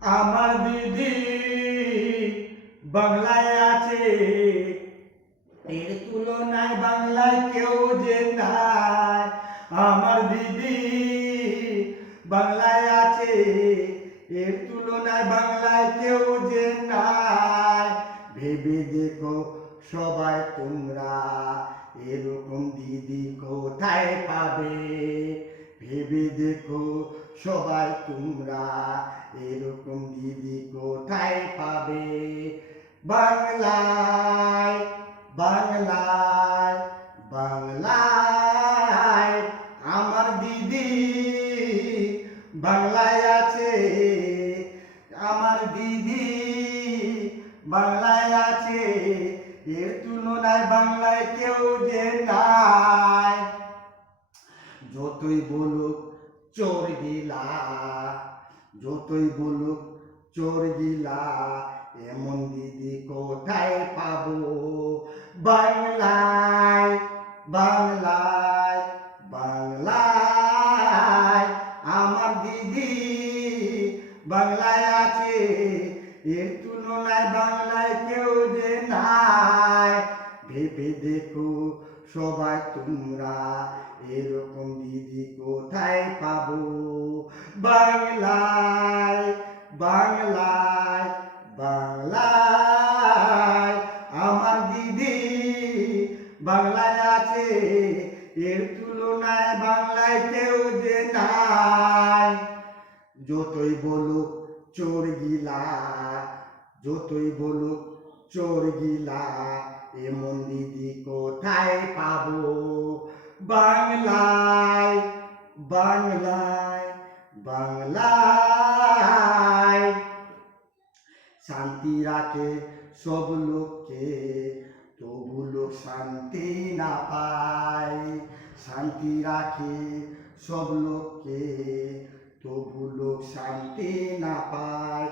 আমার দিদি বাংলায় আছে, এর তুলনায় বাংলায় কেউ যে নাই। আমার দিদি বাংলায় আছে, এর তুলনায় বাংলায় কেউ যে নাই। ভেবে দেখো সবাই তোমরা, এরকম দিদি কোথায় পাবে? ভেবে দেখো সবাই তোমরা, এরকম দিদি কোথায় পাবে? বাংলায় বাংলায় বাংলায় আমার দিদি বাংলায় আছে, আমার দিদি বাংলায় আছে, এর তুলনায় বাংলায় কেউ যে নাই। যতই বলুক চোর গিলা, যতই বলুক চোর গিলা, এমন দিদি কোথায় পাবো? বাংলায় বাংলায় বাংলায় আমার দিদি বাংলায় আছে, এর তুলনায় বাংলায় কেউ যে নাই। ভেবে দেখো সবাই তোমরা, এরকম দিদি কোথায় পাবো? বাংলায় বাংলায় বাংলায় আমার দিদি বাংলায় আছে, এর তুলনায় বাংলায় কেউ যে নাই। যতই বলুক চোর গিলা, যতই বলুক চোর গিলা, এমন দিদি কোথায় পাবো? বাংলায় বাংলায় বাংলায় শান্তি রাখে সব লোককে, তবু লোক শান্তি না পায়। শান্তি রাখে সব লোককে, তবু লোক শান্তি না পায়।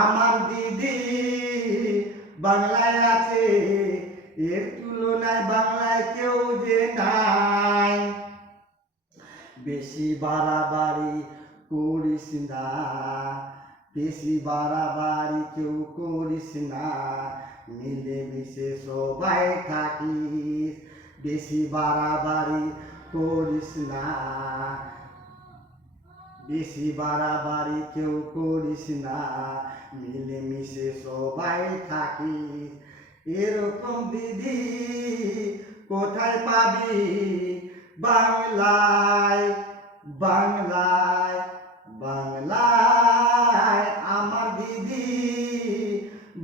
আমার দিদি বাংলায় আছে, এর তুলনায় বাংলায় কেউ যে নাই। বেশি বাড়াবাড়ি করিস না, বেশি বাড়াবাড়ি কেউ করিস না, মিলেমিশে সবাই থাকিস। বেশি বাড়াবাড়ি করিস না, বেশি বাড়াবাড়ি কেউ করিস না, মিলেমিশে সবাই থাকিস। এরকম দিদি কোথায় পাবি? বাংলায় বাংলায় বাংলায় আমার দিদি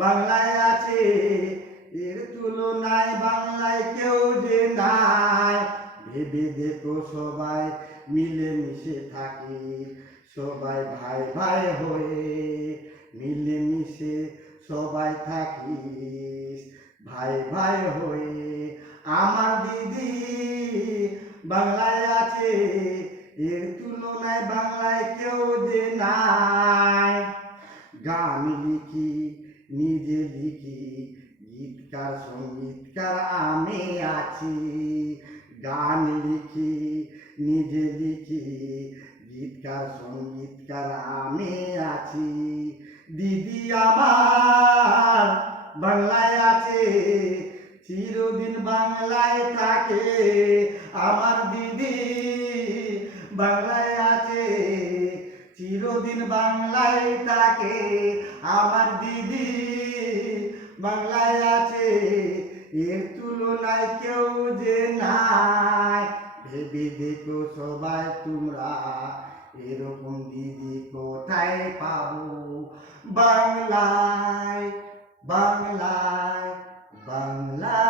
বাংলায় আছে, এর তুলনায় বাংলায় কেউ যে নাই। ভেবে দেখো সবাই মিলেমিশে থাকি, সবাই ভাই ভাই হয়ে মিলেমিশে সবাই থাকিস, ভাই ভাই হয়ে। আমার দিদি বাংলায় আছে, এর তুলনায় বাংলায় কেউ যে নাই। গান লিখি নিজে লিখি, গীতকার সঙ্গীতকার আমি আছি। গান লিখি নিজে লিখি, গীতকার সঙ্গীতকার আমি আছি। দিদি আমার বাংলায় আছে, চিরদিন বাংলায় থাকে। আমার দিদি বাংলায় আছে, চিরদিন বাংলায় থাকে। আমার দিদি বাংলায় আছে, এর তুলনায় কেউ যে নাই। ভেবে দেখো সবাই তোমরা, এরকম দিদি কোথায় পাবো? বাংলায় বাংলায় বাংলায়।